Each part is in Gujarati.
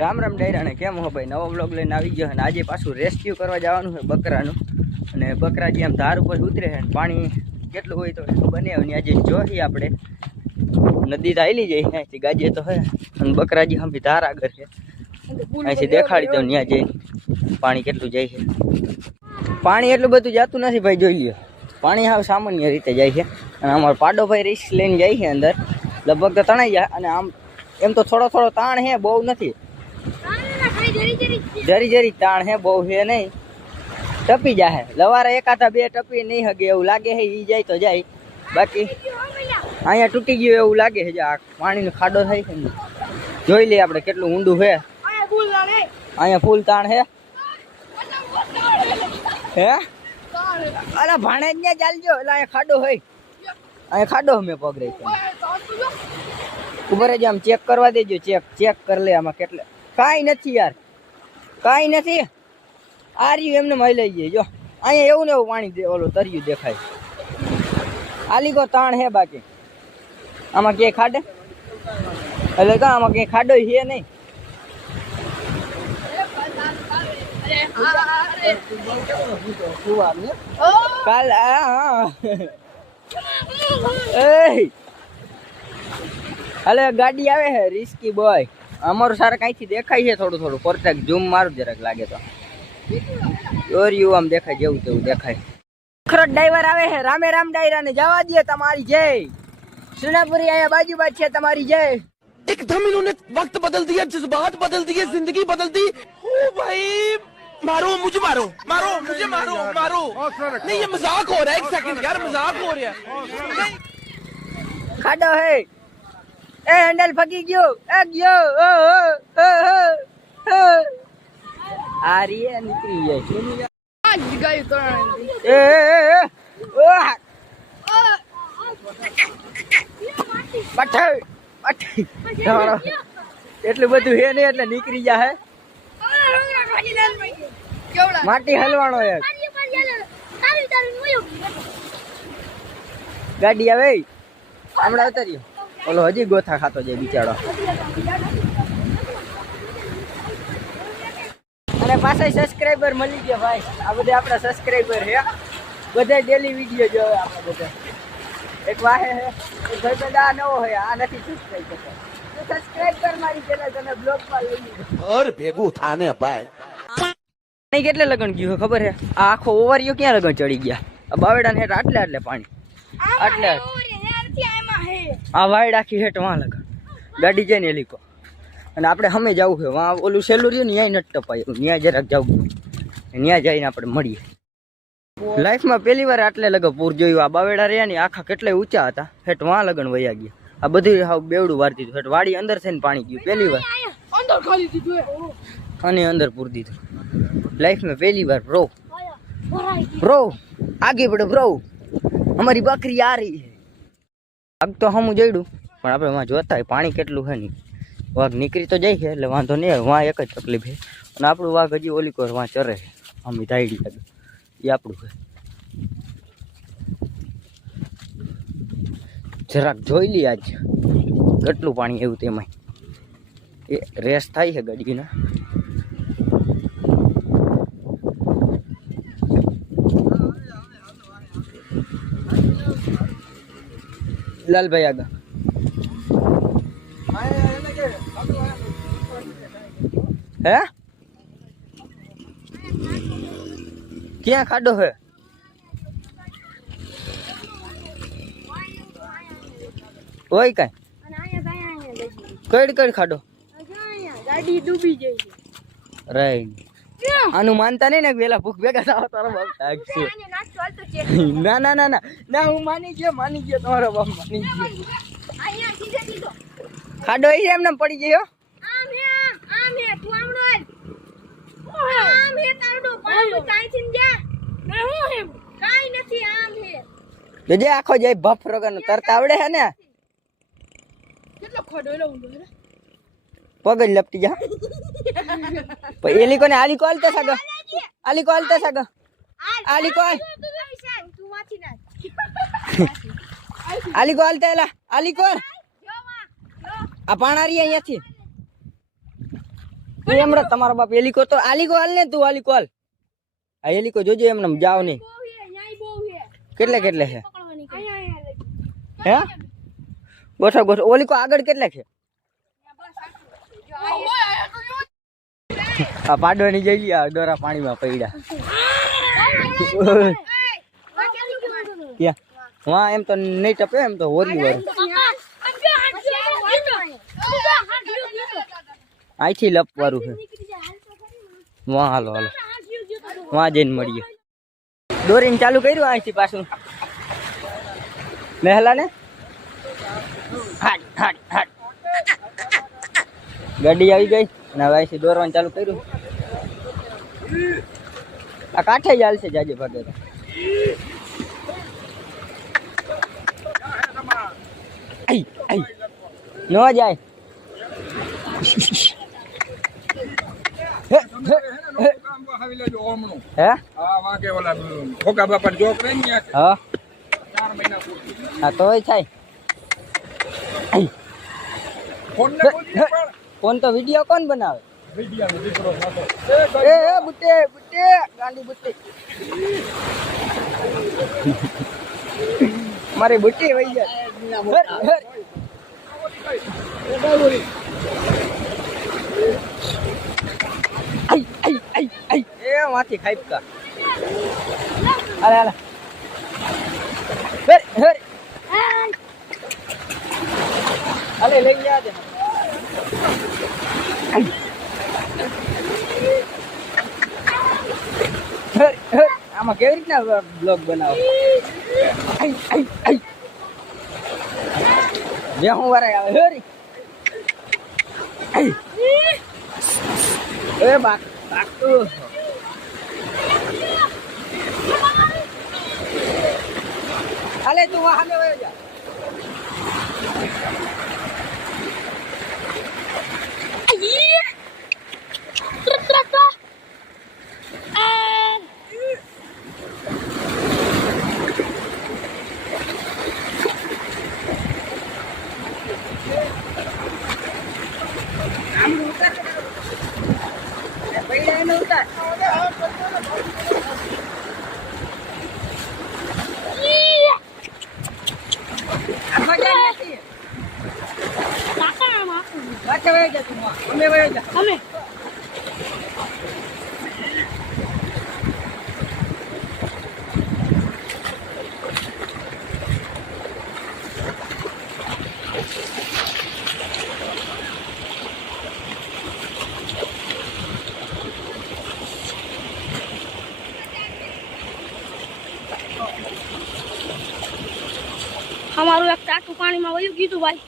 રામ રામ ડાયરાને કેમ હો ભાઈ, નવો બ્લોગ લઈને આવી ગયો. અને આજે પાછું રેસ્ક્યુ કરવા જવાનું છે બકરાનું. અને બકરા જે આમ ધાર ઉપર ઉતરે છે, પાણી કેટલું હોય તો ખબર નહીં. આજે જોઈએ આપણે નદી તો આવેલી જાય અહીંથી ગાજે તો હે. અને બકરાજી આમ ધાર આગળ છે, અહીંથી દેખાડી દો ત્યાં જઈ પાણી કેટલું જાય છે. પાણી એટલું બધું જતું નથી ભાઈ, જોઈ લ્યો. પાણી હાવ સામાન્ય રીતે જાય છે. અને અમારો પાડો ભાઈ રિસ્ક લઈને જાય છે અંદર, લગભગ તો તણાઈ જાય. અને આમ એમ તો થોડો થોડો તાણ છે, બહુ નથી. જરી જરી તાણ હે, બહુ હે નહીં. ટપી જાય લવારે એકાદા બે ટપી નહીં હગે એવું લાગે છે. ઈ જાય તો જાય, બાકી અહીંયા તૂટી ગયું એવું લાગે છે. આ પાણીનો ખાડો થાય છે ને, જોઈ લઈએ આપણે કેટલું ઊંડું છે. અહીંયા ફૂલ તાણ હે. હે અરે ભાણેજ ને ચાલજો, એટલે અહીંયા ખાડો હોય. અહીંયા ખાડો અમે પગ રહી ઉભર જ આમ ચેક કરવા દેજો. ચેક કરી લે આમાં કેટલે. કાંઈ નથી યાર, કાંઈ નથી. આ રહ્યું એમને મળી લઈ જઈએ. જો અહીંયા એવું ને એવું પાણી ઓલું તર્યું દેખાય. આલીકો તાણ હે, બાકી આમાં ક્યાંય ખાડે એટલે કા આમાં ક્યાંય ખાડો છે નહીં. કાલ હાલે ગાડી આવે છે રિસ્કી બોય. અમારું સારા કાંઈથી દેખાય છે થોડું થોડું. પરફેક્ટ ઝૂમ મારું જરાક લાગે તો યોરિયું આમ દેખાય, જેવું તેવું દેખાય. ખરો ડ્રાઈવર આવે છે. રામે રામ ડાયરા ને જવા દે તમારી જય. શ્રીનાપુરી અહીંયા બાજુ બાજુ છે તમારી જય. एकदम इन्होंने वक्त बदल दिया, जज्बात बदल दिए, जिंदगी बदल दी। ओ भाई मारो मुझे, मारो मारो मुझे, मारो मारो। नहीं ये मजाक हो रहा है, एक सेकंड यार, मजाक हो रहा है। ખાડો હે એ હેન્ડલ ફગી ગયો એ ગયો. આ રીએ નીકળી જાય. આજ ગયું તો એ પઠ એટલું બધું હે નહીં એટલે નીકળી જાય. માટી હલવાણો યાર. ગાડી આવે હમણાં ઉતર્યો. ઓલો હજી ગોથા ખાતો જાય બિચારો. અને પાછા સબસ્ક્રાઈબર મળી ગયા ભાઈ. આ બધા આપણા સબસ્ક્રાઈબર છે. બધા ડેલી વિડીયો જોવે આપણે બધા. એક વાહે હે ભાઈ બધા નવો હોય, આ નથી સબસ્ક્રાઈબ કરતો. સબસ્ક્રાઇબ કર મારી ચેનલ, તને બ્લોગ માં લઈ લીધો. और ભેગું થાને ભાઈ. નહીં કેટલે લગન ગયું ખબર હે? આ આખો ઓવરિયો ક્યાં લગન ચડી ગયા. આ બાવેડા ને હેઠ આટલે પાણી આટલે. આ વાઈડ આખી હેઠ વાં લગન ગાડી જાય ને એલીકો. અને આપણે હમે જવું છે વાં ઓલું સેલું રહ્યું ને, ત્યાં નથી ટપાયું. ત્યાં જરાક જવું, ત્યાં જઈને આપણે મળીએ. લાઈફમાં પહેલી વાર આટલે લગન પૂર જોયું. આ બાવેડા રહ્યા ને આખા કેટલાય ઊંચા હતા, હેઠ વાં લગન વયા ગયા. આ બધું હાવ બેવડું વાર દીધું. હેઠ વાડી અંદર થઈને પાણી ગયું પહેલી વાર. અને અંદર પૂર દીધું. લાઈફમાં પહેલી વાર બ્રો આગે પડો બ્રો. અમારી બકરી આ રહી છે. આગ તો હમું જોઈડું, પણ આપણે વાં જોતા હોય પાણી કેટલું છે નહીં. વાઘ નીકળી તો જાય છે એટલે વાંધો નહીં આવે. વાં એક જ તકલીફ છે. અને આપણું વાઘ હજી ઓલી કોર વાં ચરે છે. અમી ધાઈડી લાગે એ આપણું છે. જરાક જોઈ લઈએ આજ કેટલું પાણી એવું તેમાં. એ રેસ થાય છે ગાડીના. લાલભાઈ આગળ હે ક્યાં ખાડો હે? હોય કઈ કઈ ખાડો? ગાડી ડૂબી જાય છે. રાઈટ. આનું માનતા નહીં ને પેલા ભૂખ ભેગા થાવ તારો બાપ થાકશે. ના ના ના ના ના, હું માની ગયો તમારો બાપ માની ગયો. ખાડો એ એમને પડી ગયો. જે આખો જાય ભફ રોગન તરતા આવડે છે ને. પગ જ લપટી જા. એલી કોને આલી કોલ તે સાગા, આલી કોલ તે સાગા, આલી કોલ આલી કોલ તે લા, આલી કોલ આ પાણારી અહીંયાથી તું એમણે તમારો બાપ એલિકો તો આલિકો હાલ ને તું આલિકો હાલ આ એલિકો જોજે એમને જાવ નહીં કેટલે કેટલે છે હે ગોઠો ગોઠો ઓલિકો આગળ કેટલે છે આ પાડવાની જઈ આ દોરા પાણીમાં પડ્યા ક્યાં હા એમ તો નહીં ટપે એમ તો હોરી વાળું અહીંથી લપવારું છે વાહ હાલો હાલો વાં જઈને મળીએ દોરીને ચાલુ કર્યું અહીંથી પાછું મહેલા ને હાટ હાટ હાટ ગાડી આવી ગઈ અને હવે અહીંથી દોરવાનું ચાલુ કર્યું આ કાંઠે જ હાલશે જાજે ભાગે આઈ આઈ ન જાય હે હા તો થાય ફોન તો વિડીયો કોણ બનાવે એ બુટ્ટે બુટ્ટે ગાંડી બુટ્ટે મારી બુટ્ટી વહી જાય આઈ આઈ આઈ આઈ એ વાથી ખાઈપકા હાલે હાલે હર હર હાલે લઈ ગયા છે હર હર આમાં કેવી રીતના બ્લોગ બનાવો આઈ આઈ આઈ જે હું વારે આવે હરી આઈ એ બાક બાક તો હાલે તું સામે વયો જા અમારું એક ટાટું પાણીમાં વયું ગયું ભાઈ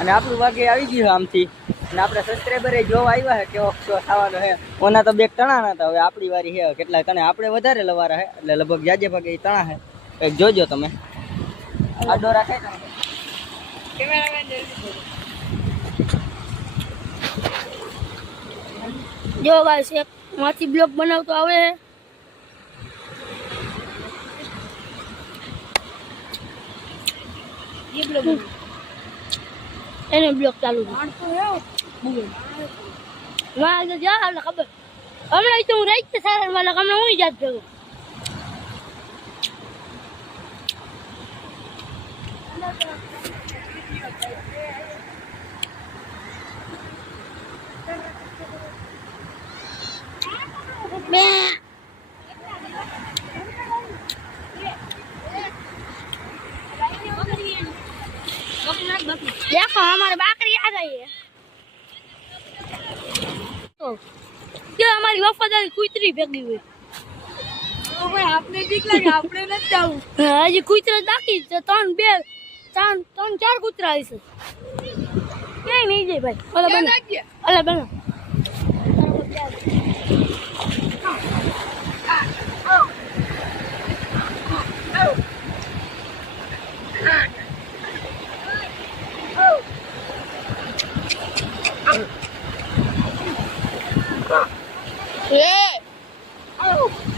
અને આપણું વાગે આવી ગયું આમથી અને આપણે સબસ્ક્રાઈબરે જોવા આવ્યા છે કેવો શો થવાનો છે ઓના તો બે તણા હતા હવે આપણી વારી છે કેટલા કને આપણે વધારે લવારા છે એટલે લગભગ જાજે ભાગે એ તણા છે એક જોજો તમે આડો રાખે જો ભાઈ છે માંથી બ્લોક બનાવતો આવે એને બ્લોક ચાલુ ખબર હમણાં તો હું રહી જ સારા વાળા હમણાં હું જાત ભેગો देखो हमारे बकरी आ गई है तो क्या हमारी वफादारी कुतरी भेगी हुई तो भाई आपने ठीक लगे आपने न जाऊं हां ये कुतरा दाखी तो तन बे तन चार कुतरा है के नहीं जे भाई अला बना Oh.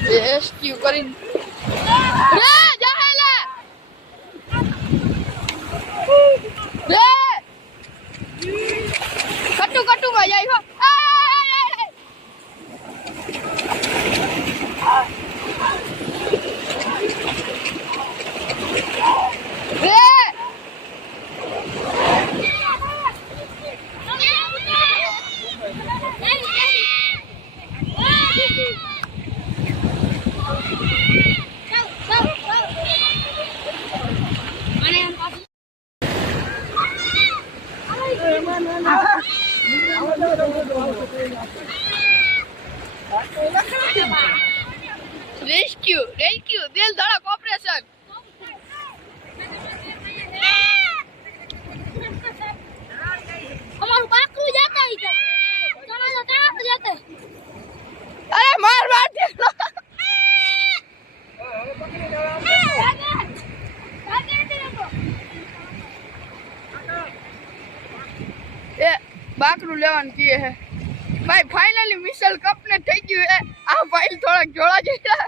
રેસ્ક્યુ કરીને જાહેલા કટુ માં જાય હો રેસ્ક્યુ દિલ ધડક ઓપરેશન हमारे बाकरू जाता ही था चला जाता અરે માર એ બાકરું લેવાનું કીએ હે ભાઈ ફાઇનલી મિશેલ કપ ને થઈ ગયું હે આ ફાઇલ થોડાક જોડા જઈલા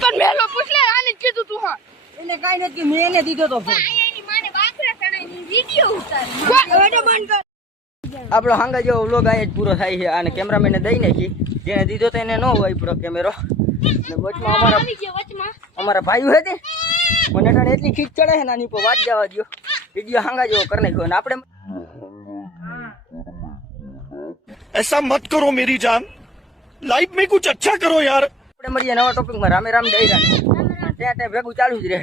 પણ મેલો પૂછ લે આને કીધું તું હા એને કાઈ નથી મેં એને દીધો તો ફોન એની માને બાકરા તણાની વિડિયો ઉતારી હવે બંધ કર આપણો હાંગા જેવો વ્લોગ આ જ પૂરો થાય છે અને કેમેરામેને દઈ નાખી જેને દીધો તો એને ન હોય આપણો કેમેરો ને વચમાં આવી ગયો વચમાં અમારા ભાઈઓ હતી મને ટાણે એટલી ખીચ ચડે છે ને આની ઉપર વાત જવા દો વિડીયો હાંગા જેવો કરી નાખ્યો અને આપણે ऐसा मत करो मेरी जान लाइफ में कुछ अच्छा करो यार મળીએ નવા ટોપિકમાં રામે રામ દઈ ત્યાં ભેગું ચાલુ જ રહે